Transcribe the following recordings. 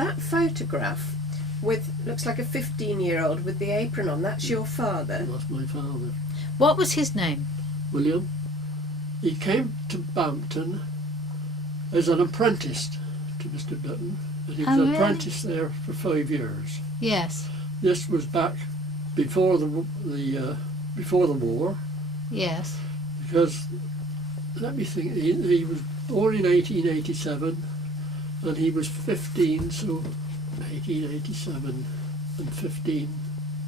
that photograph with, looks like a 15-year-old with the apron on, that's your father? That's my father. What was his name? William. He came to Bampton as an apprentice to Mr. Dutton, and he was an apprentice there for 5 years. Yes. This was back before the war. Yes. Because, let me think, he was born in 1887 and he was 15, so 1887 and 15,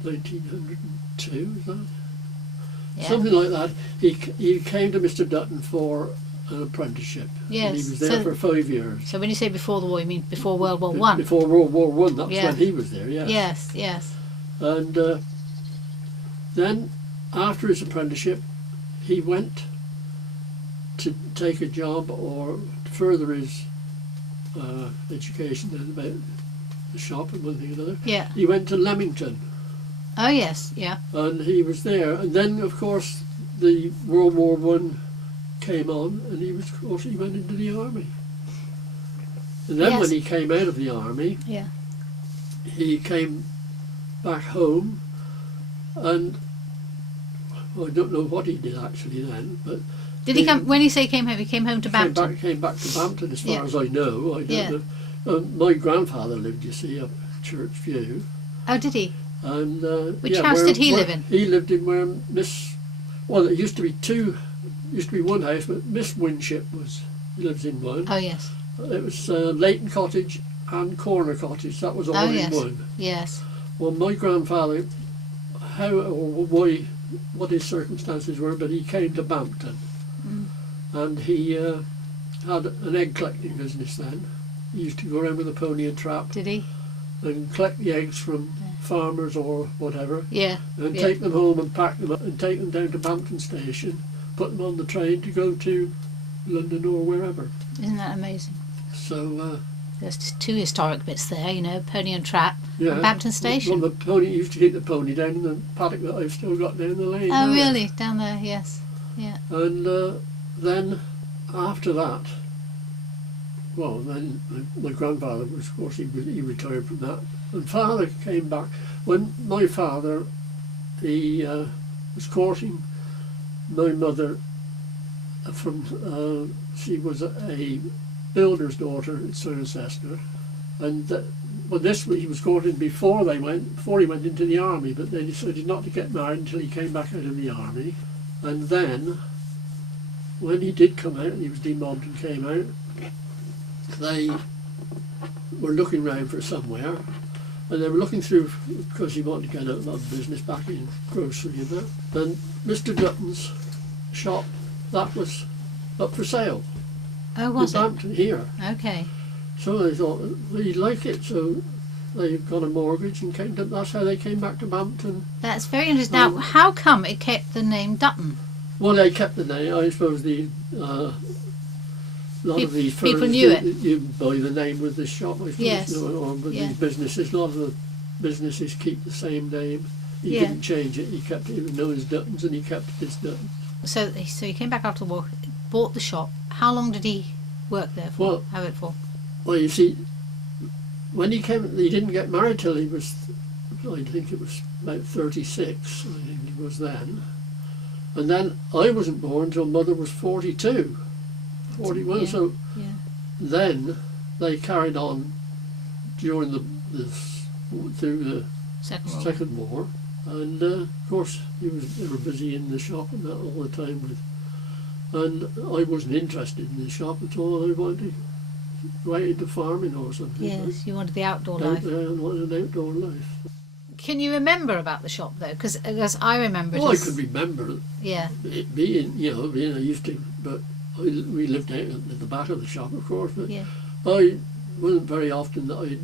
1902, is that? Yeah. Something like that. He came to Mr. Dutton for an apprenticeship. Yes. And he was there for 5 years. So when you say before the war, you mean before World War One? Before World War One, that's when he was there, yes. Yes, yes. And then, after his apprenticeship, he went to take a job or to further his education about the shop and one thing or another. Yeah. He went to Leamington. Oh yes, yeah. And he was there. And then, of course, the World War One came on, and he went into the army. And then when he came out of the army, he came back home, and I don't know what he did actually then, but did he come? When you say he came home to Bampton. Came back to Bampton, as far as I know. I don't know. My grandfather lived, you see, up Church View. Oh, did he? And which house did he live in? He lived in where well, it used to be one house, but Miss Winship lives in one. Oh yes. It was Leighton Cottage and Corner Cottage. That was all in one. Yes. Well, my grandfather, what his circumstances were, but he came to Bampton, and he had an egg collecting business then. He used to go around with a pony and trap. Did he? And collect the eggs from farmers or whatever. Yeah. And take them home and pack them up and take them down to Bampton Station, put them on the train to go to London or wherever. Isn't that amazing? So there's just two historic bits there, you know, pony and trap, and Bampton Station. Well, the pony used to keep the pony down in the paddock that I've still got down the lane. Oh, really? Down there, yes. Yeah. And then after that, well, then my grandfather was, of course, he retired from that. And father came back. When my father, he was courting my mother from, she was a builder's daughter at Cirencester, and he was courting before he went into the army, but they decided not to get married until he came back out of the army. And then, when he did come out, and he was demobbed and came out, they were looking round for somewhere, and they were looking through, because he wanted to get out of business back in grocery and that. And Mr. Dutton's shop, that was up for sale. Oh, was it? Here. Okay. So they thought he'd like it, so they got a mortgage and that's how they came back to Bampton. That's very interesting. Now, how come it kept the name Dutton? Well, they kept the name. I suppose a lot of these people knew it. You buy the name with the shop, I suppose. Yes. Or these businesses, a lot of the businesses keep the same name. He didn't change it. He kept it. He was known as Duttons, and he kept his Duttons. So he came back after the war, bought the shop. How long did he work there for? Have it for? Well, you see, when he came, he didn't get married till he was, I think it was about 36. I think he was then. And then I wasn't born till Mother was 42. 41, so then they carried on during through the Second War, and of course they were busy in the shop and that all the time and I wasn't interested in the shop at all. I wanted to go out into farming or something. Yes, you wanted the outdoor life. I wanted an outdoor life. Can you remember about the shop though? Because I remember. I could remember. Yeah. It being I used to, but we lived out at the back of the shop, of course, but I wasn't very often that I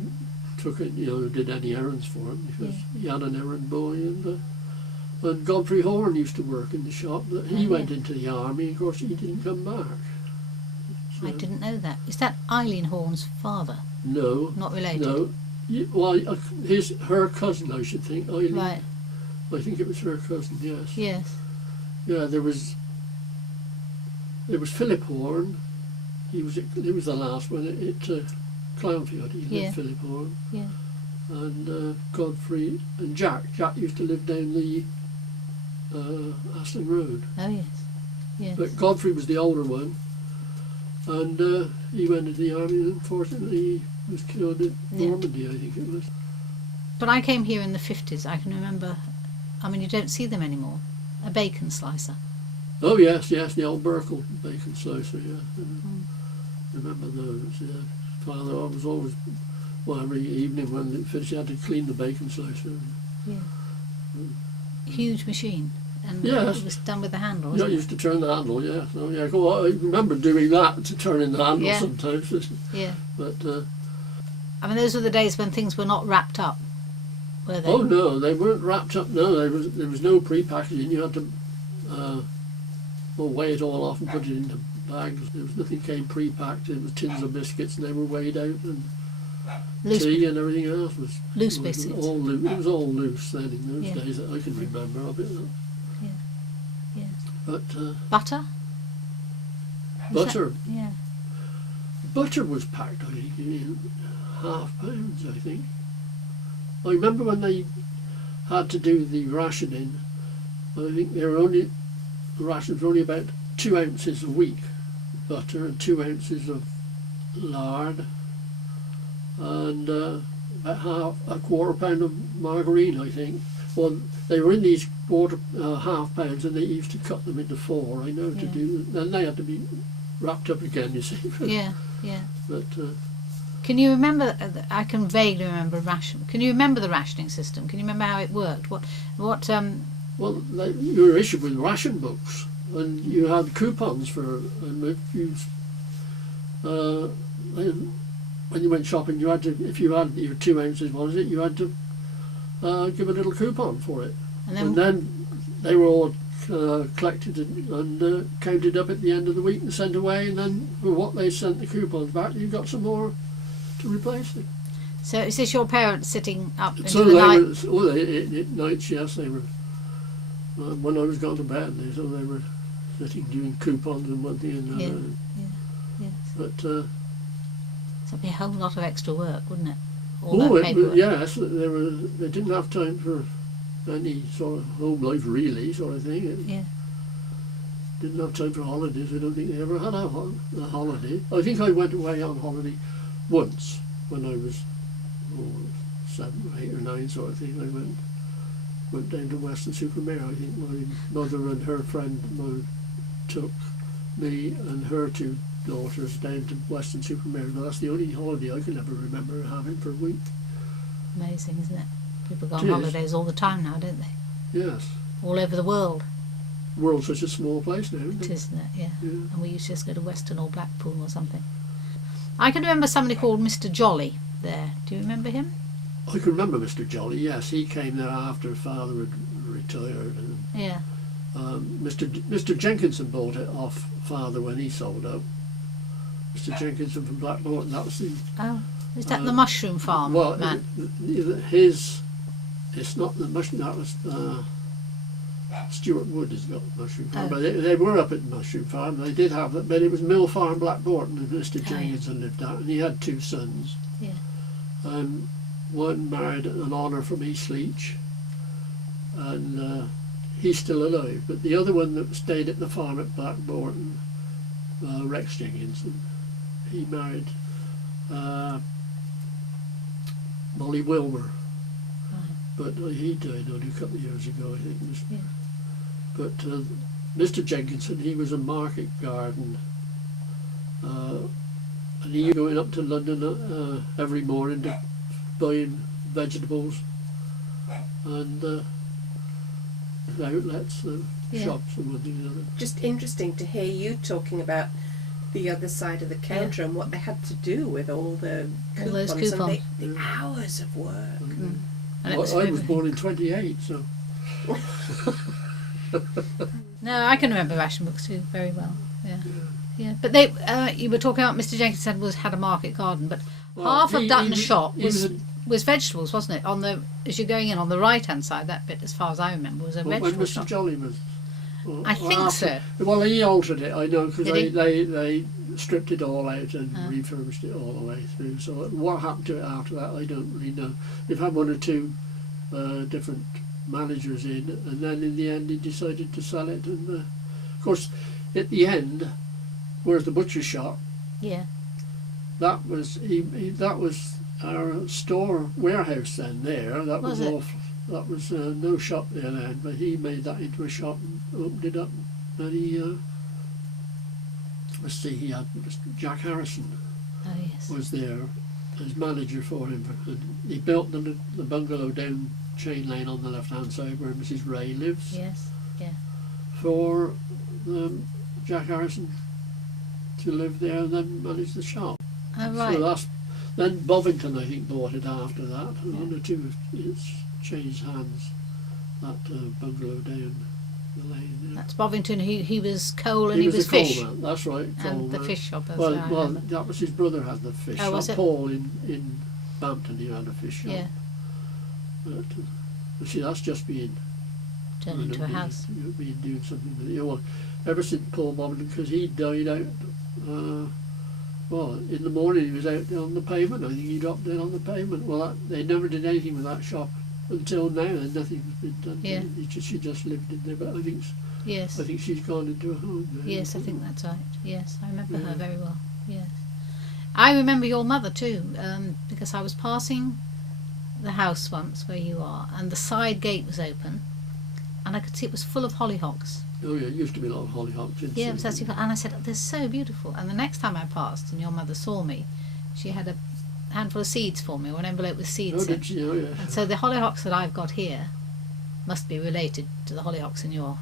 took it, did any errands for him, because he had an errand boy, and Godfrey Horn used to work in the shop. But he went into the army, of course he didn't come back. So, I didn't know that. Is that Eileen Horn's father? No. Not related? No. Well, her cousin, I should think, Eileen. Right. I think it was her cousin, yes. Yes. Yeah, there was Philip Horn. He was the last one at Clownfield. He Yeah. lived Philip Horn. Yeah. And Godfrey and Jack. Jack used to live down the Aston Road. Oh yes. Yes. But Godfrey was the older one, and he went into the army, and unfortunately he was killed at Normandy, I think it was. But I came here in the 50s. I can remember. I mean, you don't see them anymore. A bacon slicer. Oh yes, the old Burkle bacon slicer, yeah. Remember those, yeah. Father was always, well, every evening when they finished, he had to clean the bacon slicer. Yeah. Huge machine. And Yes. it was done with the handle, Yeah, wasn't you used to turn the handle, yeah. So yeah, I remember doing that, to turn in the handle Yeah. sometimes. it? Yeah. But I mean, those were the days when things were not wrapped up, were they? oh no, they weren't wrapped up. No, there was no pre-packaging. You had to weigh it all off and put it into bags. There was nothing came pre-packed. It was tins of biscuits, and they were weighed out, and Loose, tea and everything else was loose was biscuits. all loose. It was all loose then in those Yeah. days that I can remember of it. Yeah. But Butter? Was butter, that- yeah. butter was packed, I think, in half pounds. I think. I remember when they had to do the rationing. I think the rations were only about 2 ounces a week, butter, and 2 ounces of lard, and about a quarter pound of margarine, I think. Well, they were in these half pounds, and they used to cut them into 4. I know to Yeah. do. Then they had to be wrapped up again. You see. Yeah, yeah. But Can you remember? I can vaguely remember ration. Can you remember the rationing system? Can you remember how it worked? What? well, you were issued with ration books, and you had coupons for. And if you when you went shopping, you had to. If you had your 2 ounces, what is it? You had to give a little coupon for it, and then they were all collected and counted up at the end of the week and sent away. And then for what they sent the coupons back, you got some more to replace it. So is this your parents sitting up into So the they night? were. At nights, yes, they were. When I was going to bed, they were sitting doing coupons and one thing and another. Yes. But So it'd be a whole lot of extra work, wouldn't it? All that paperwork. yes, they didn't have time for any sort of home life, really, sort of thing. Yeah. Didn't have time for holidays. I don't think they ever had a holiday. I think I went away on holiday once when I was 7, 8 or 9, sort of thing. I went down to Weston-super-Mare. I think my mother and her friend took me and her 2 daughters down to Weston-super-Mare. That's the only holiday I can ever remember having for a week. Amazing, isn't it? People go on It is. holidays all the time now, don't they? Yes. All over the world. The world's such a small place now, isn't It it? isn't it? Yeah. Yeah. And we used to just go to Weston or Blackpool or something. I can remember somebody called Mr. Jolly there. Do you remember him? I can remember Mr. Jolly, yes. He came there after Father had retired. And, Yeah. Mr. Jenkinson bought it off Father when he sold out. Mr. Jenkinson from Blackburn, that was the... Oh, is that the mushroom farm well, man? it's not the mushroom, that was Stuart Wood has got the mushroom farm. Oh. But they were up at the mushroom farm, they did have it, but it was Mill Farm Blackburn and Mr. Oh, yeah. Jenkinson lived out, and he had 2 sons. Yeah. And one married an honour from East Leach, and he's still alive. But the other one that stayed at the farm at Blackburn, Rex Jenkinson, he married Molly Wilmer. Right. But he died only a couple of years ago, I think. Yeah. But Mr. Jenkinson, he was a market garden, and he was going up to London every morning to buying vegetables and outlets, Yeah. shops and one thing and another. Just interesting to hear you talking about the other side of the counter and what they had to do with all the All coupons, those coupons. and the hours of work. Mm. And it I was was born in 28, so No, I can remember ration books too very well. Yeah. Yeah. But they you were talking about Mr. Jenkinson had a market garden, but half of Dutton's shop was vegetables, wasn't it? On the as you're going in on the right hand side, that bit as far as I remember was a when vegetable Mr. shop. Jolly was. I think so. Well, he altered it, I know, because Did he? they stripped it all out and Oh. refurbished it all the way through. So what happened to it after that, I don't really know. They've had one or two different managers in, and then in the end he decided to sell it. And of course, at the end, where's the butcher shop? Yeah. That was that was our store warehouse then. There, that Was was it? all. That was no shop there then, but he made that into a shop and opened it up. And he, let's see, he had Jack Harrison Oh yes. was there as manager for him, and he built the bungalow down Chain Lane on the left hand side where Mrs. Ray lives. Yes. Yeah. For Jack Harrison to live there and then manage the shop. Oh right. So that's then Bovington, I think, bought it after that, and Yeah. one or two it's changed hands. That bungalow down the lane. Yeah. That's Bovington. He was coal and he was a coal fish. man. That's right, coal And the man. fish shop. That's Well, how I well, remember. that was his brother had the fish Oh, shop. was it? Paul in Bampton, he had a fish shop. Yeah. But you see, that's just been Turned into a house. You've been doing something with it. Well, ever since Paul Bovington, because he died out. Well, in the morning he was out on the pavement. I think he dropped dead on the pavement. Well, they never did anything with that shop until now, and nothing's been done. Yeah. She just lived in there, but I Yes. think she's gone into a home now. Yes, I think that's right. Yes, I remember her Yeah. very well. Yes. I remember your mother too, because I was passing the house once where you are, and the side gate was open, and I could see it was full of hollyhocks. Oh yeah, it used to be a lot of hollyhocks. Yeah, it was actually, and I said, "They're so beautiful." And the next time I passed, and your mother saw me, she had a handful of seeds for me, or an envelope with seeds Oh, in. did she? Oh yeah. And so the hollyhocks that I've got here must be related to the hollyhocks in your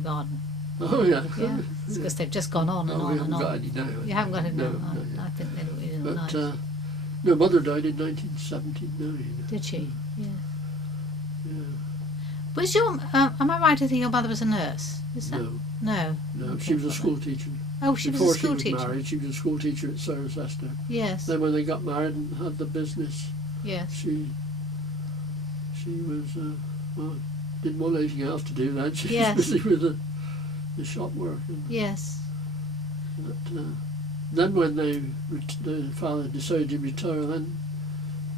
garden. Oh yeah. Yeah, it's because they've just gone on and Oh, on we and haven't got on. any now. You haven't got it No, now. not yet. I think they look really But nice. no, mother died in 1979. Did she? Yeah. Yeah. Was your? Am I right to think your mother was a nurse? Is that? No, No. no, Okay, she was a got that. school teacher. Oh, she was Before a school she was teacher. married, she was a school teacher at Cirencester. Yes. Then when they got married and had the business, Yes. she was well, didn't want anything else to do then. She Yes. was busy with the shop work. And Yes. that, then when the father decided to retire, then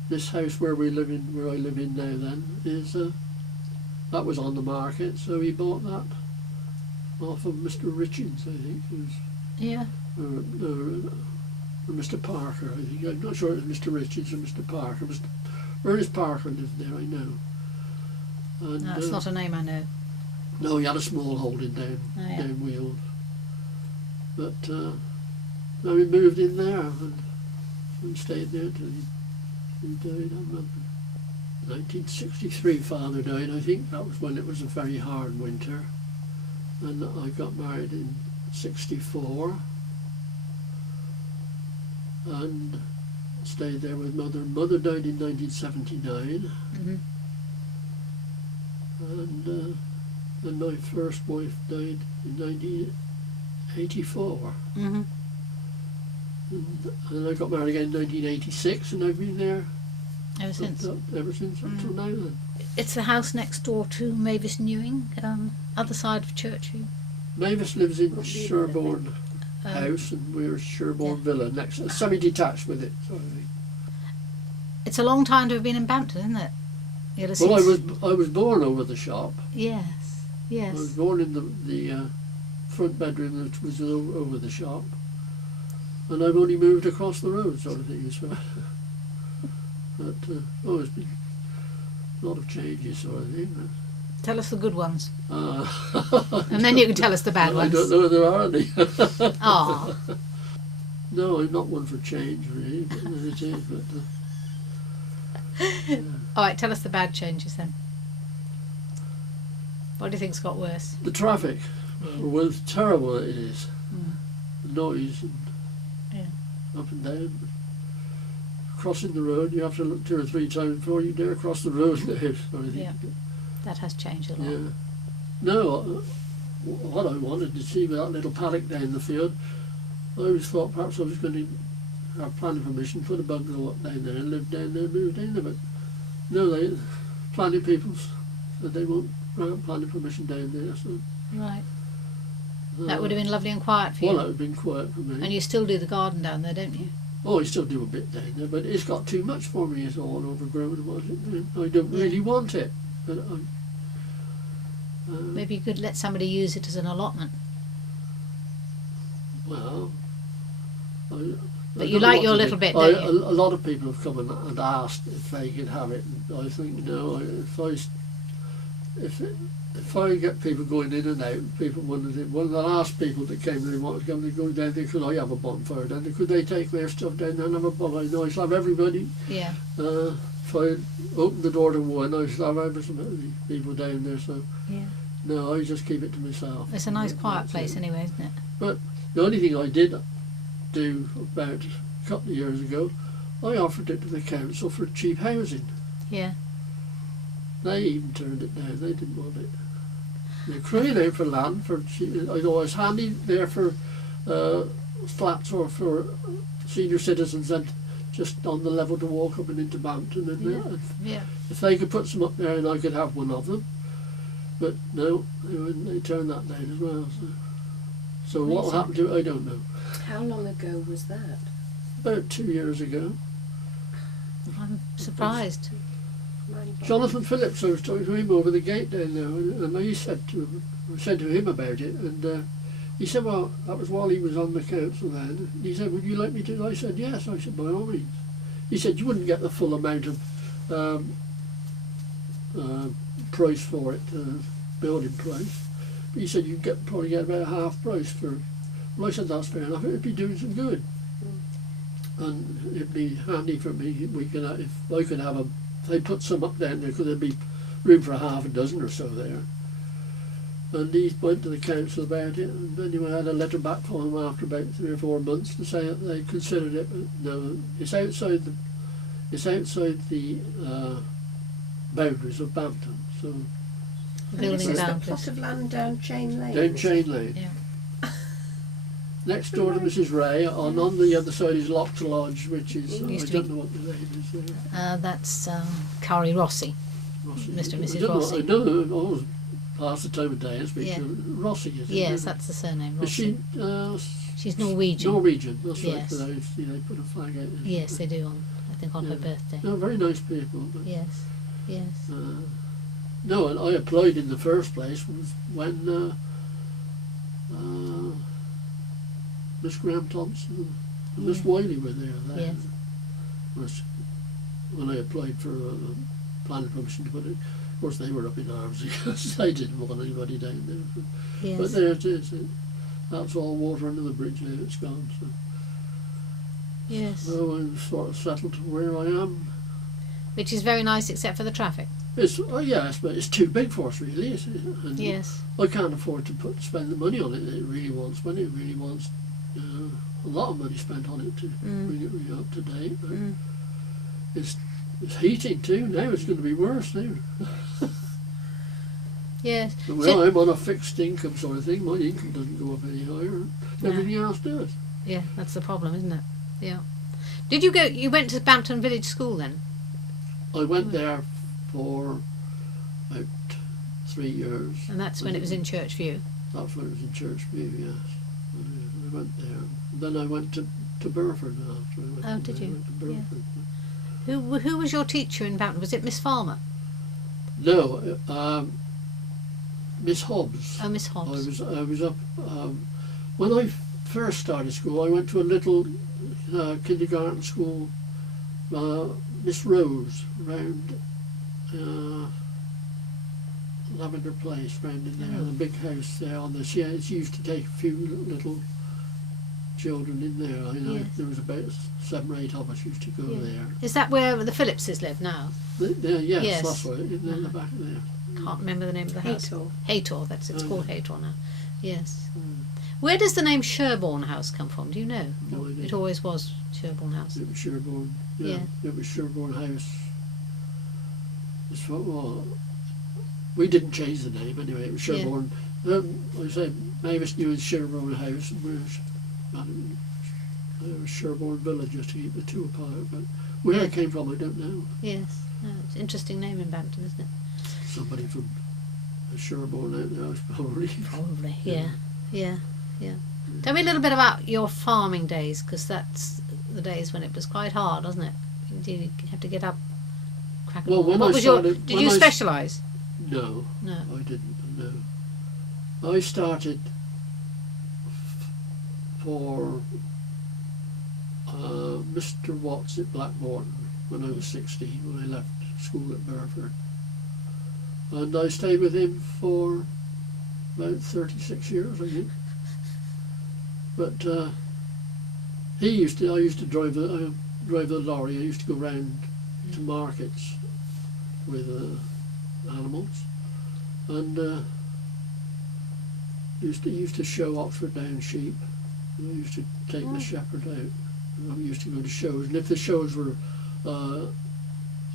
this house where I live in now, then is that was on the market, so he bought that off of Mr. Richards, I think, who's Yeah. or Mr. Parker, I think. I'm not sure it was Mr. Richards or Mr. Parker. Ernest Parker lived there, I know. And, No, it's not a name I know. no, he had a small holding down Oh, yeah. down Weald. But then we moved in there and stayed there till he died. I remember 1963 father died, I think. That was when it was a very hard winter. And I got married in 64 and stayed there with mother. Mother died in 1979. Hmm. And then my first wife died in 1984. Hmm. And I got married again in 1986, and I've been there Ever since. ever since until now then. It's the house next door to Mavis Newing, other side of Churchview. Mavis lives in What do you Sherborne Um, House, and we're Sherborne yeah. Villa next, semi-detached with it, sort of thing. It's a long time to have been in Bampton, isn't it? You'll have Well, seen- I was born over the shop. Yes. I was Yes. born in the front bedroom that was over the shop, and I've only moved across the road, sort of thing, as well. But it's been a lot of changes, sort of thing. Tell us the good ones, But, and then you can tell us the bad I ones. don't know if there are any. Ah. No, I'm not one for change, really. But there it is. But, yeah. All right, tell us the bad changes then. What do you think's got worse? The traffic, well, it's terrible it is. Mm. The noise and Yeah. up and down. Crossing the road, you have to look 2 or 3 times before you dare cross the road now. Sort of thing. Yeah. That has changed a lot. Yeah. No, what I wanted to see with that little paddock down the field, I always thought perhaps I was going to have planning permission for the bungalow up down there and live down there and move down there, but no, planning people said they won't grant planning permission down there, so Right. That would have been lovely and quiet for you. Well, that would have been quiet for me. And you still do the garden down there, don't you? Oh, I still do a bit down there, but it's got too much for me. It's all overgrown. I don't really want it. But Maybe you could let somebody use it as an allotment. well, But you like your little bit, don't you? A lot of people have come and asked if they could have it. And I think, no, if I get people going in and out, people wanted it. One of the last people that came, they wanted to come, they go down there, could I have a bonfire down there? Could they take their stuff down there and have a bonfire? No, I shall have everybody. Yeah. If I open the door to one, I shall have every people down there. So Yeah. no, I just keep it to myself. It's a nice quiet That's place it. anyway, isn't it? But the only thing I did do about a couple of years ago, I offered it to the council for cheap housing. Yeah. They even turned it down. They didn't want it. They're crying out for land for cheap. I know it's handy there for flats or for senior citizens and just on the level to walk up and into Bampton. And Yeah. if they could put some up there and I could have one of them. But no, they wouldn't. They turned that down as well. So what will happen to it, I don't know. How long ago was that? About 2 years ago. I'm surprised. Jonathan Phillips, I was talking to him over the gate down there, and I said to him about it, and he said, well, that was while he was on the council then. And he said, would you like me to? I said, yes. I said, by all means. He said, you wouldn't get the full amount of price for it, building price. But he said, you'd probably get about half price for it. Well, I said, that's fair enough. It'd be doing some good. And it'd be handy for me. If I could have they put some up down there, because there'd be room for half a dozen or so there. And he went to the council about it, and anyway, I had a letter back from him after about 3 or 4 months to say that they considered it, but no, it's outside the boundaries of Bampton. So Building This is the boundaries. plot of land down Chain Lane. down Chain Lane. Yeah. Next door to Mrs. Ray, on the other side is Locked Lodge, which is, I Used to don't be- know what the name is there. That's Curry Rossi. Rossi. Mr. and Mrs. I don't Rossi. I know, I always pass the time of day and speak Yeah. to Rossi. Is it? Yes, that's the surname. Is Rossi. she She's Norwegian. Norwegian, that's right. Yes. They put a flag out there. Yes, they do. I think on her Yeah. birthday. No, very nice people. But, Yes. Yes. no, and I applied in the first place was when Miss Graham Thompson and Miss Yeah. Wiley were there. Yes. When I applied for planning permission to put it, of course they were up in arms because they didn't want anybody down there. Yes. But there it is. That's all water under the bridge now. It's gone. So. Yes. So I'm sort of settled to where I am. Which is very nice, except for the traffic. Yes, but it's too big for us, really. Isn't it? And Yes. I can't afford to spend the money on it. It really wants money. It really wants a lot of money spent on it to bring it really up to date. But it's heating too. Now it's going to be worse now. Yes. Well, I'm on a fixed income sort of thing. My income doesn't go up any higher. No. Everything else does. Yeah, that's the problem, isn't it? Yeah. Did you go? You went to Bampton Village School then? I went there for about 3 years. And that's when it was in Churchview. That's when it was in Churchview, yes. I went there. Then I went to Burford after. I went Oh, to did there. you? I went to Burford. Who was your teacher in Bampton? Was it Miss Farmer? No, Miss Hobbs. Oh, Miss Hobbs. I was up when I first started school. I went to a little kindergarten school, Miss Rose, round Lavender Place, round in there, the big house there. She used to take a few little children in there. I know Yes. there was about 7 or 8 of us used to go Yeah. there. Is that where the Phillipses live now? Yes, Yes. that's right. In the back there. Can't remember the name of the house. Haytor. Haytor, that's it's Oh, called yeah. Haytor now. Yes. Where does the name Sherborne House come from? Do you know? No idea. It always was Sherborne House. It was Sherborne. Yeah. It was Sherborne House. Well, we didn't change the name anyway. It was Yeah. Sherborne. I said Mavis knew it was Sherborne House, and it was Sherborne Village, just to keep the two apart. But where Yeah. it came from, I don't know. Yes. No, it's an interesting name in Bampton, isn't it? Somebody from Sure born out there, probably. Probably, yeah. Tell me a little bit about your farming days, because that's the days when it was quite hard, wasn't it? Did you have to get up, crack a Well, ball? when What I was started, did you specialise? No, No. I didn't. No, I started for Mr. Watts at Blackmorton when I was 16, when I left school at Burford, and I stayed with him for about 36 years, I think. But I used to drive the lorry. I used to go round to markets with animals, and used to show Oxford Down sheep. I used to take the shepherd out. I used to go to shows, and if the shows were a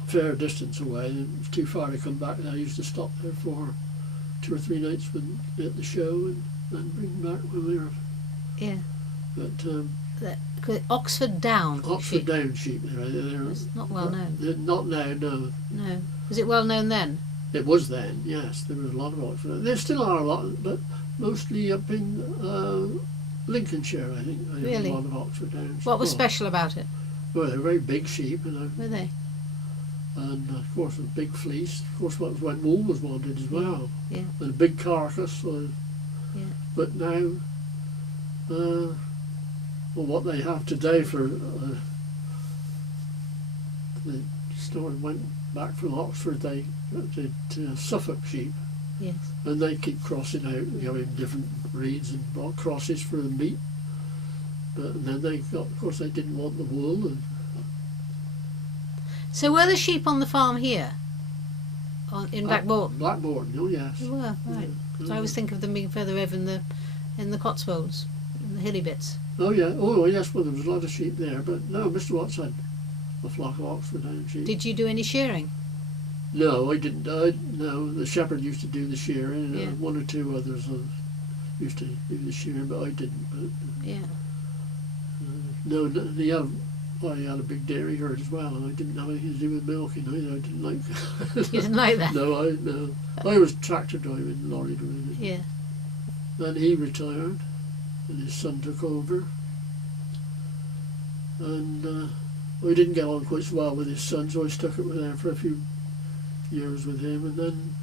fair distance away and it was too far to come back, I used to stop there for 2 or 3 nights at the show and bring back when we were. Yeah. But Oxford Down. Oxford sheep. Down sheep. It's not well known. Not now, no. No. Was it well known then? It was then, yes. There were a lot of Oxford. There still are a lot, but mostly up in Lincolnshire, I think. Really? A lot of Oxford Down sheep. What was special about it? Well, they're very big sheep, Were they? And of course a big fleece. Of course, that was when wool was wanted as well. Yeah. And a big carcass. Yeah. But now, well, what they have today for the store went back from Oxford. They did Suffolk sheep. Yes. And they keep crossing out, having different breeds and brought crosses for the meat. But then they got, of course, they didn't want the wool. And So were the sheep on the farm here? In Blackmorton? Blackmorton, oh yes. They were, right. So I always think of them being further over in the Cotswolds, in the hilly bits. Oh yeah, oh yes, well there was a lot of sheep there, but no, Mr. Watts had a flock of Oxford Down sheep. Did you do any shearing? No, I didn't. No, the shepherd used to do the shearing, Yeah. and 1 or 2 others used to do the shearing, but I didn't. But, Yeah. no, I had a big dairy herd as well, and I didn't have anything to do with milking either. I didn't like. You didn't like that? No. I was tractor driving, lorry driving. Yeah. Then he retired, and his son took over, and I didn't get on quite so well with his son, so I stuck it with him for a few years with him, and then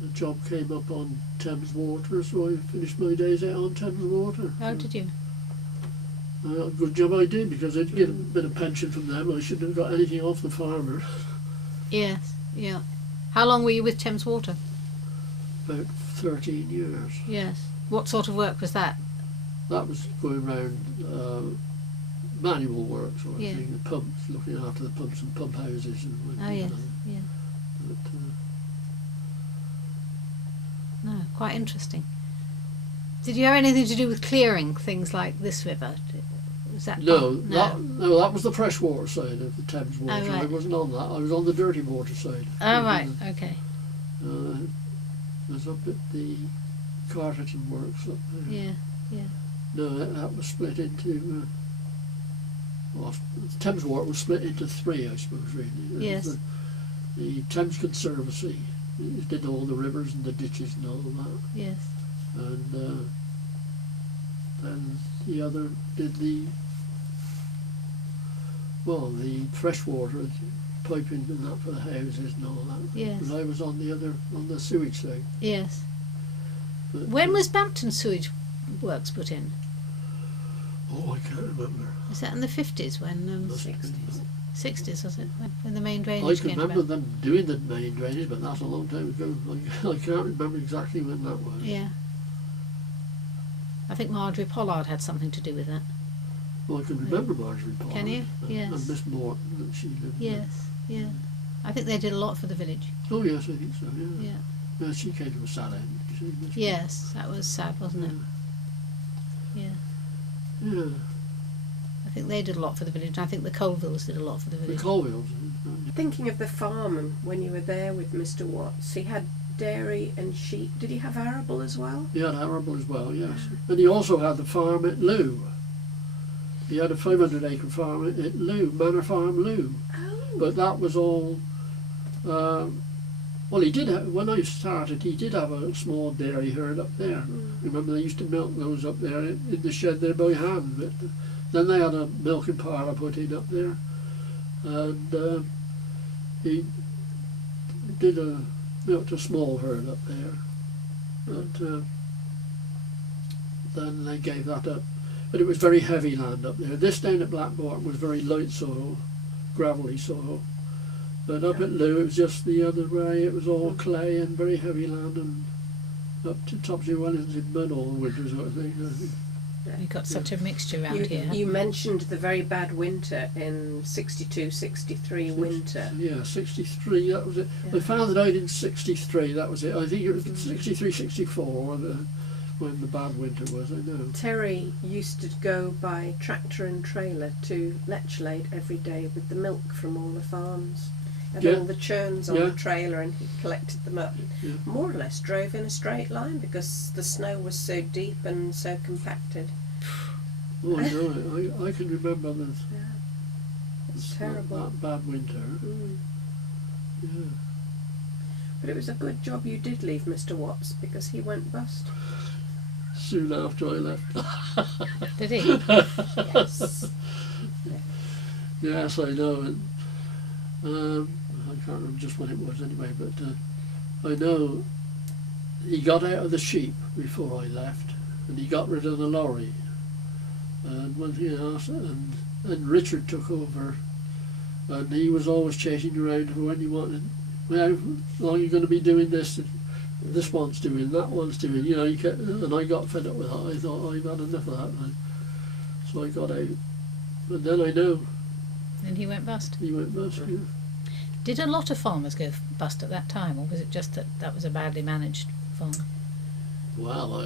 the job came up on Thames Water, so I finished my days out on Thames Water. How did you? A good job I did, because I'd get a bit of pension from them. I shouldn't have got anything off the farmer. Yes, yeah. How long were you with Thames Water? About 13 years. Yes. What sort of work was that? That was going round manual work sort of Yeah. thing, the pumps, looking after the pumps and pump houses and Oh yes, yeah. But, No, quite interesting. Did you have anything to do with clearing things like this river? Was that no, no. that was the freshwater side of the Thames Water. Oh, right. I wasn't on that. I was on the dirty water side. Oh right, okay. I was up at the Carterton Works up there. Yeah. No, that was split into. Well, the Thames Water was split into 3, I suppose, really. Yes. The Thames Conservancy did all the rivers and the ditches and all of that. Yes. And then the other did the freshwater piping and that for the houses and all that. Yes. And I was on the sewage side. Yes. But, When was Bampton sewage works put in? Oh, I can't remember. Was that in the 50s when? Must have been- 60s, was it? When the main I drainage can came remember about? them doing the main drainage, but that's a long time ago. I can't remember exactly when that was. Yeah. I think Marjorie Pollard had something to do with that. Well, I can remember Marjorie Pollard. Can you? Yes. And Miss Morton, that she lived Yes, yeah. I think they did a lot for the village. there. Oh yes, I think so. Yeah. Yeah. Yeah, she came to a sad end. Miss Yes, that was sad, wasn't it? Yeah. Yeah. I think they did a lot for the village. And I think the Colvilles did a lot for the The village. Colvilles. Thinking of the farm and when you were there with Mr. Watts, he had dairy and sheep. Did he have arable as well? He had arable as well, yes. And he also had the farm at Loo. He had a 500-acre farm at Loo, Manor Farm Loo. Oh. But that was all Well, he did have, when I started, he did have a small dairy herd up there. Remember, they used to milk those up there in the shed there by hand. But then they had a milking parlour put in up there, and he did milked a small herd up there. But then they gave that up. But it was very heavy land up there. This down at Blackbourne was very light soil, gravelly soil. But up at Loo, it was just the other way. It was all clay and very heavy land, and up to Topsy Wellington's in mud all winter sort of thing. You've got such a mixture around here. You mentioned the very bad winter in 62, 63 winter. Yeah, 63, that was it. Yeah. My father died in 63, that was it. I think it was 63, 64 when the bad winter was, I know. Terry used to go by tractor and trailer to Lechlade every day with the milk from all the farms. And Yeah. all the churns on Yeah. the trailer, and he collected them up. Yeah. More or less drove in a straight line because the snow was so deep and so compacted. Oh, I know, I can remember Yeah. It's terrible. that bad winter. Mm. Yeah. But it was a good job you did leave Mr. Watts, because he went bust. Soon after I left. Did he? Yes. Yes, I know. And, I can't remember just when it was anyway, but I know he got out of the sheep before I left, and he got rid of the lorry. And when he asked, and Richard took over, and he was always chasing around for when he wanted, well, how long are you going to be doing this? This one's doing, that one's doing, you know, and I got fed up with that. I thought, I've had enough of that now. So I got out. But then I know And he went bust. he went bust, yeah. Did a lot of farmers go bust at that time, or was it just that that was a badly managed farm? Well,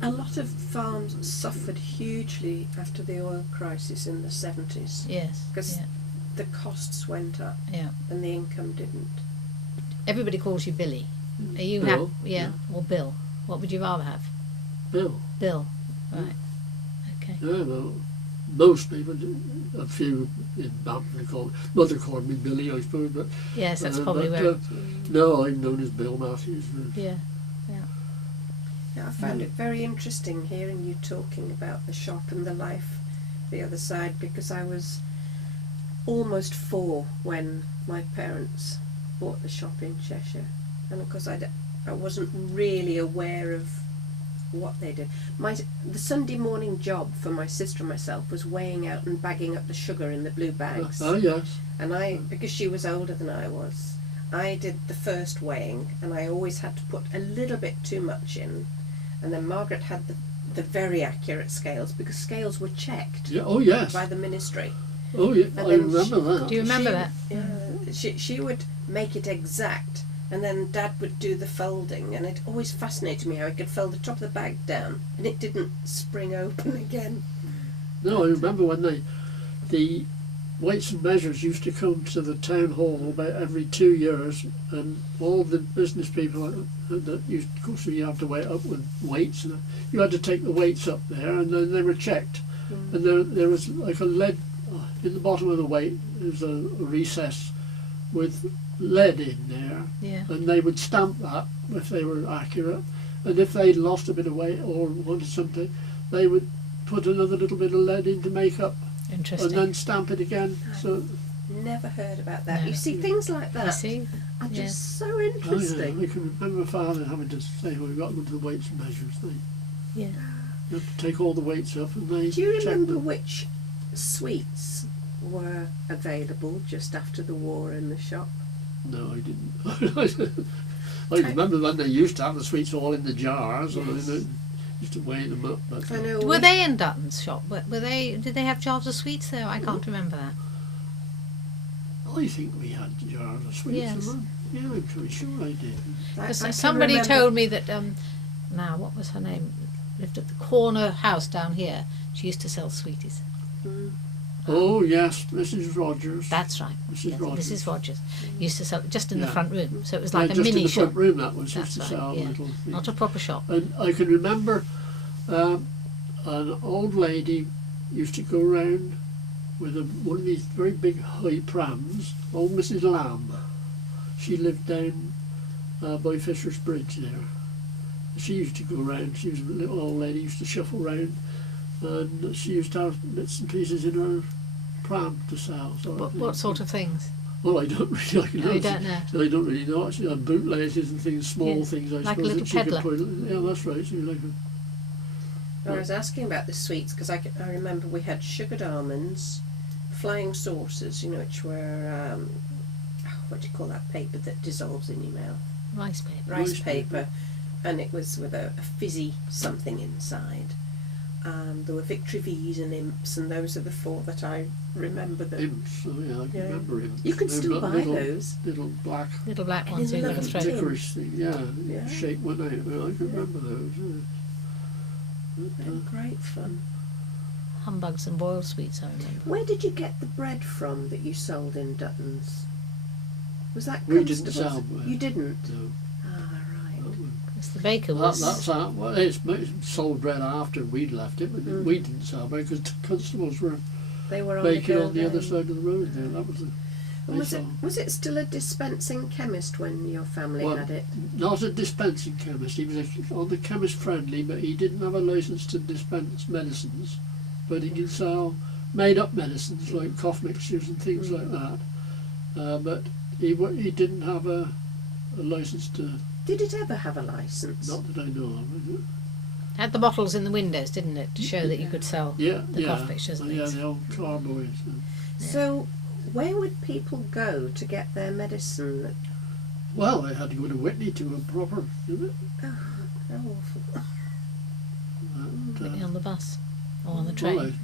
A lot of farms suffered hugely after the oil crisis in the 70s, Yes. because Yeah. the costs went up Yeah. and the income didn't. Everybody calls you Billy. Are you Bill, yeah, or Bill? What would you rather have? Bill. Bill. Right. Okay. Yeah, well, most people, a few in Bampton mother called me Billy, I suppose, but Yes, that's probably but, where. no, I'm known as Bill Mathews. Yeah. Yeah, I found it very interesting hearing you talking about the shop and the life the other side, because I was almost 4 when my parents bought the shop in Cheshire, and of course I wasn't really aware of what they did. The Sunday morning job for my sister and myself was weighing out and bagging up the sugar in the blue bags. Oh, yes. And because she was older than I was, I did the first weighing, and I always had to put a little bit too much in. And then Margaret had the very accurate scales, because scales were checked Yeah, oh, yes. by the ministry. Oh, yeah, And I then remember that. Do you remember that? Yeah, she would make it exact, and then Dad would do the folding, and it always fascinated me how he could fold the top of the bag down and it didn't spring open again. No, I remember when the weights and measures used to come to the town hall about every 2 years, and all the business people that used, of course, you have to weigh up with weights, and you had to take the weights up there, and then they were checked. And there was like a lead in the bottom of the weight. There was a recess with lead in there, Yeah. and they would stamp that if they were accurate. And if they'd lost a bit of weight or wanted something, they would put another little bit of lead in to make up, Interesting. and then stamp it again. So, Never heard about that. No. You see, things like that You see? are Yeah. just so oh yeah, interesting. I can remember Father having to say, "Well, we've got to go to the weights and measures." Yeah. You have to take all the weights up, and they Do you check remember them. which sweets were available just after the war in the shop? No, I didn't. I remember when they used to have the sweets all in the jars, and Yes. they used to weigh them up. But I know. Were they in Dutton's shop? Were they? Did they have jars of sweets there? I can't remember that. I think we had jars of sweets. Yes. Yeah, I'm pretty sure I did. Because I can somebody remember- told me that. Now, what was her name? Lived at the corner house down here. She used to sell sweeties. Mm. Oh yes, Mrs. Rogers. That's right. Mrs. Yes, Rogers. Mrs. Rogers used to sell just in the Yeah. front room, so it was Yeah, like a just mini in the shop. front room that was That's used to right, sell yeah. little things. Not a proper shop. And I can remember an old lady used to go around with one of these very big high prams, old Mrs. Lamb. She lived down by Fisher's Bridge there. She used to go round. She was a little old lady, used to shuffle round, and she used to have bits and pieces in her pram to sell. What sort of things? Well, I don't really Oh, you don't know. I don't really know. She had bootlaces and things, small Yeah, things, I like a suppose. little that she could peddler. put. Yeah, that's right. She was like I was asking about the sweets because I remember we had sugared almonds, flying saucers, which were, what do you call that paper that dissolves in your mouth? Rice paper. Rice paper. And it was with a fizzy something inside. There were Victory V's and Imps, and those are the four that I remember. Imps. Oh yeah, I can remember Imps. You can They're still buy little, those. Little black. Little black And ones in in the the lovely throat. tin. Licorice thing, yeah. Yeah. Shape went out. Well, I can remember those. They're great fun. Humbugs and boiled sweets, I remember. Where did you get the bread from that you sold in Dutton's? Was that We didn't Constable's? sell bread. You didn't? No. Ah, right. Because the baker was... That's that. Well, it's sold bread after we'd left it, but we didn't sell bread because the constables were They were on baking the on the other side of the road there. That was the. Was it still a dispensing chemist when your family Well, had it? Not a dispensing chemist. He was on the chemist friendly, but he didn't have a license to dispense medicines. But he could sell made-up medicines like cough mixtures and things like that. But he didn't have a license to. Did it ever have a license? Not that I know of. Had the bottles in the windows, didn't it, to show that you could sell Yeah, the yeah. cough mixtures and Yeah, things. the old carboys. So, where would people go to get their medicine? Well, they had to go to Whitney to a proper. How awful. Whitney on the bus or on the Well, train.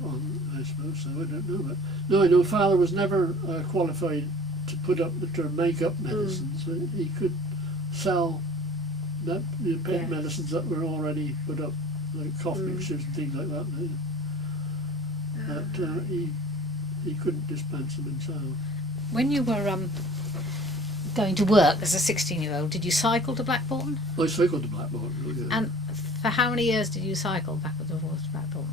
I suppose so. I don't know, but no, I know Father was never qualified to put up or make up medicines. But he could sell the Yes. medicines that were already put up, like cough mixtures and things like that. But he couldn't dispense them himself. When you were going to work as a 16-year-old, did you cycle to Blackburn? I cycled to Blackburn. Yeah. And for how many years did you cycle backwards and forwards to Blackburn?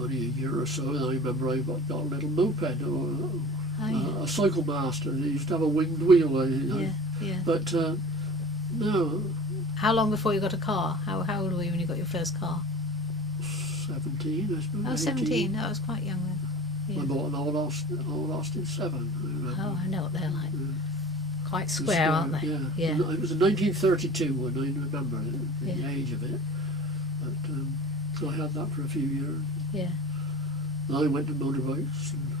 Only a year or so, and I remember I got a little moped, a cycle master. He used to have a winged wheel, Yeah. But no, How long before you got a car? How old were you when you got your first car? 17, I suppose. Oh, 17. That was quite young then. I Yeah. bought an old Austin 7. I remember. Oh, I know what they're like. Yeah. Quite The square, aren't they? Yeah. Yeah. It was in 1932 when I remember it, the Yeah. age of it. But so I had that for a few years. Yeah. And I went to motorbikes and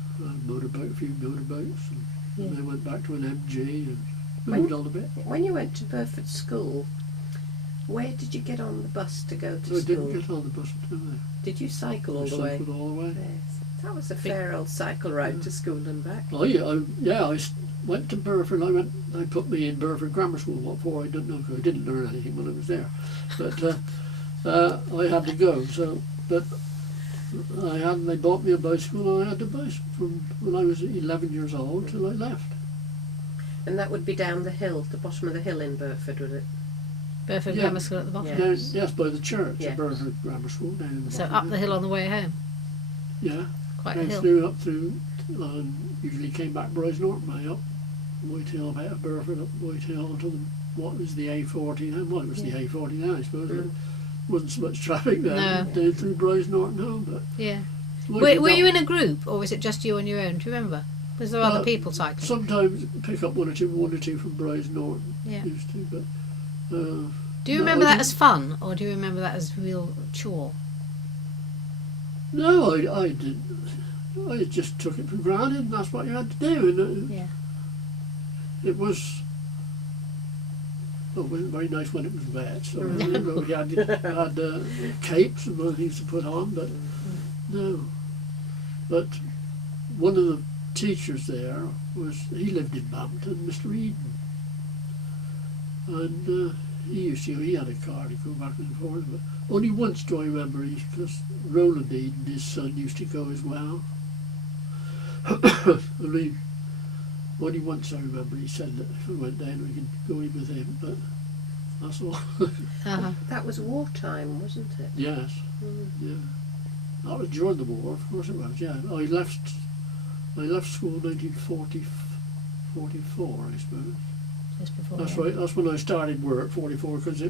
had a few motorbikes, and then I went back to an MG and moved on a bit. When you went to Burford School, where did you get on the bus to go to So I school? didn't get on the bus until there. Did you cycle all I the way? cycled all the way. Yes. That was a fair old cycle ride to school and back. Oh yeah, I went to Burford. They put me in Burford Grammar School. What for? I don't know, because I didn't learn anything when I was there. But I had to go. So, but they bought me a bicycle, and I had to bicycle from when I was 11 years old till I left. And that would be down the hill, the bottom of the hill in Burford, would it? Burford Yeah. Grammar School at the bottom. Yeah. Yes, by the church Yes. at Burford Grammar School down in the So bottom up the hill on the way home. Yeah. Quite a Down hill. up through, and usually came back Bryce Norton way up White Hill, about Burford, up White Hill until what was the A49. Well, it was the A49, I suppose. There wasn't so much traffic there. No. Down through Bryce Norton home, but Yeah. like Were you that- in a group, or was it just you on your own? Do you remember? Was there other people cycling? Sometimes pick up one or two from Bryce Norton. Yeah. Used to, but Do you no, remember I that didn't- as fun, or do you remember that as real chore? no, I didn't. I just took it for granted, and that's what you had to do. And Yeah. it was. Well, it wasn't very nice when it was wet. So we had capes and other things to put on, but no. But one of the teachers there he lived in Bampton, Mr. Eden, and he had a car to go back and forth. But only once do I remember, because Roland Eden, his son, used to go as well. Only once I remember he said that if I went down we could go in with him, but that's all. Uh-huh. That was wartime, wasn't it? Yes, yeah. That was during the war, of course it was, yeah. I left school in 1944, I suppose. just before. That's the right. end. That's when I started work, 44, because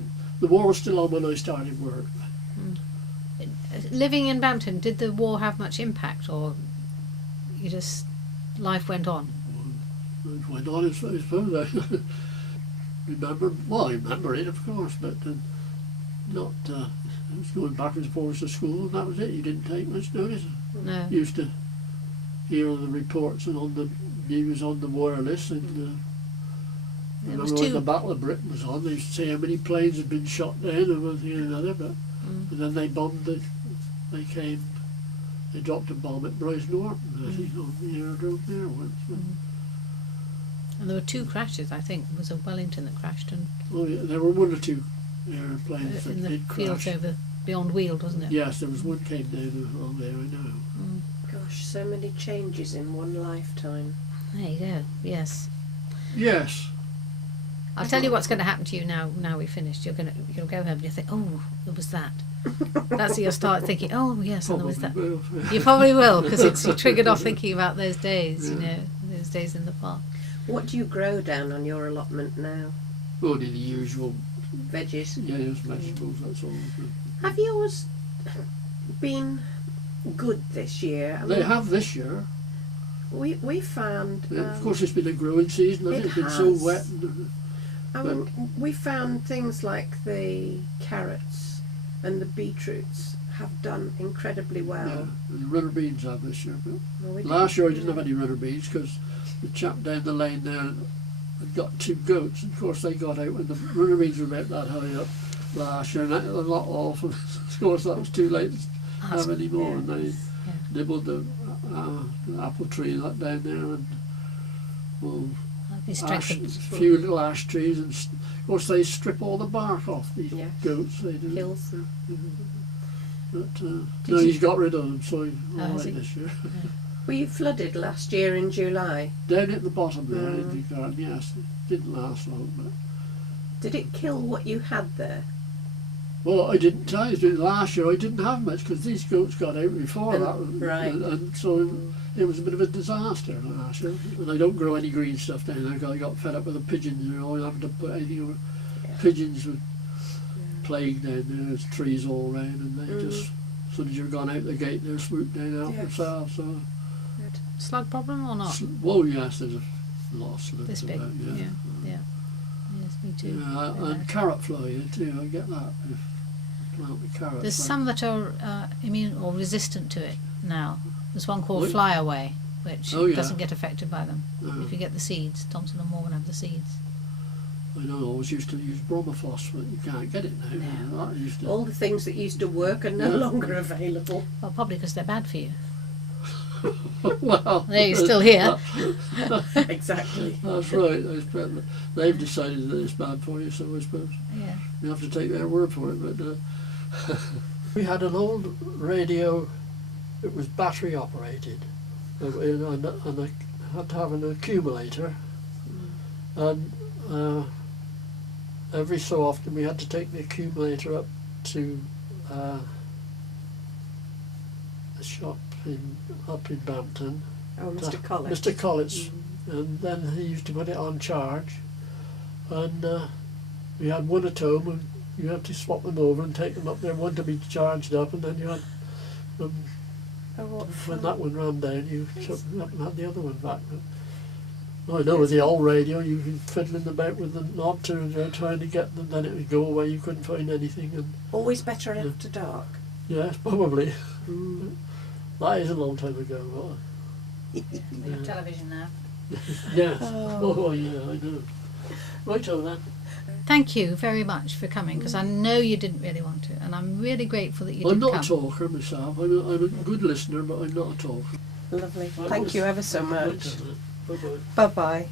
the war was still on when I started work. Living in Bampton, did the war have much impact, or you just life went on? It went on, I suppose. I remember, well, I remember it, of course, but not. I was going backwards and forwards to school, and that was it. You didn't take much notice. No. You used to hear on the reports and on the news on the wireless, and There was remember when two. the Battle of Britain was on, they used to say how many planes had been shot down and one thing and another, but and then they bombed they dropped a bomb at Bryce Norton, I think, on the aerodrome there once. And there were two crashes, I think. It was a Wellington that crashed, and Oh yeah, there were one or two airplanes that in the did fields crash. over beyond Weald, wasn't it? Yes, there was one came down along there, I know. Gosh, so many changes in one lifetime. There you go. Yes. Yes. I'll tell you what's going to happen to you now. Now we've finished, you'll go home and you'll think, oh, it was that. That's you'll start thinking, oh yes, and there was that. Will. You probably will, because it's you triggered off thinking about those days. You know, those days in the park. What do you grow down on your allotment now? Only the usual, Veggies. yes, vegetables, that's all. Have yours been good this year? I They mean, have this year. we found. Of course, it's been a growing season, hasn't it? It's been so has. wet. And, I mean, we found things like the carrots and the beetroots have done incredibly well. yeah, the runner beans have this year. But Well, we last year I didn't have any runner beans because the chap down the lane there had got two goats, and of course they got out when the runner beans were about that high up last year, and that, a lot off. And of course that was too late to have any more, and they nibbled the apple tree that down there, and well, Be ash, strengthened. few little ash trees, and of course they strip all the bark off these Yes. goats. They do. Hills and But no, you- he's got rid of them, so he's Oh, all has right he? this year. were you flooded last year in July? Down at the bottom there in the garden, yes, it didn't last long, but Did it kill what you had there? well, I didn't tell you. Last year I didn't have much because these goats got out before And- that, right. and so it was a bit of a disaster last year. And I don't grow any green stuff down there 'cause I got fed up with the pigeons. You know, I having to put anything over. Yeah. Pigeons were plagued down there. There's trees all around, and they just as soon as you're gone out the gate, they're swooped down out Yes. themselves. So, Good. Slug problem or not? well, yes, there's a lot of slugs This big. about, Yeah. Yeah. Yes, me too. Yeah, Very and nice. carrot fly too. I get that. If you plant the carrots. There's like- some that are immune or resistant to it now. There's one called What? Flyaway, which Oh, yeah. doesn't get affected by them. Yeah. If you get the seeds, Thompson and Morgan have the seeds. I know. I always used to use bromophos, but you can't get it now. No. That used to. All the things that used to work are no Yeah. longer available. Well, probably because they're bad for you. Well, They're still here. Exactly. That's right. I suppose they've decided that it's bad for you, so I suppose Yeah. you have to take their word for it. But we had an old radio. It was battery operated, and I had to have an accumulator, and every so often we had to take the accumulator up to a shop up in Bampton. Oh, Mr. Collett. Mr. Collett's, and then he used to put it on charge, and we had one at home, and you had to swap them over and take them up there, one to be charged up, and then you had, Oh, what when fun. that one ran down, you took them up and had the other one back. I know with the old radio, you could fiddling about with the knob to trying to get them, then it would go away, you couldn't find anything, and Always better after dark. yes, probably. Mm. That is a long time ago, We have television now. but yes. Oh. Oh yeah, I know. Righto then. Thank you very much for coming, because I know you didn't really want to, and I'm really grateful that you I'm did not come. a talker myself. I'm a good listener, but I'm not a talker. Lovely. Right, Thank you ever so Righto much. then. Bye bye. Bye bye.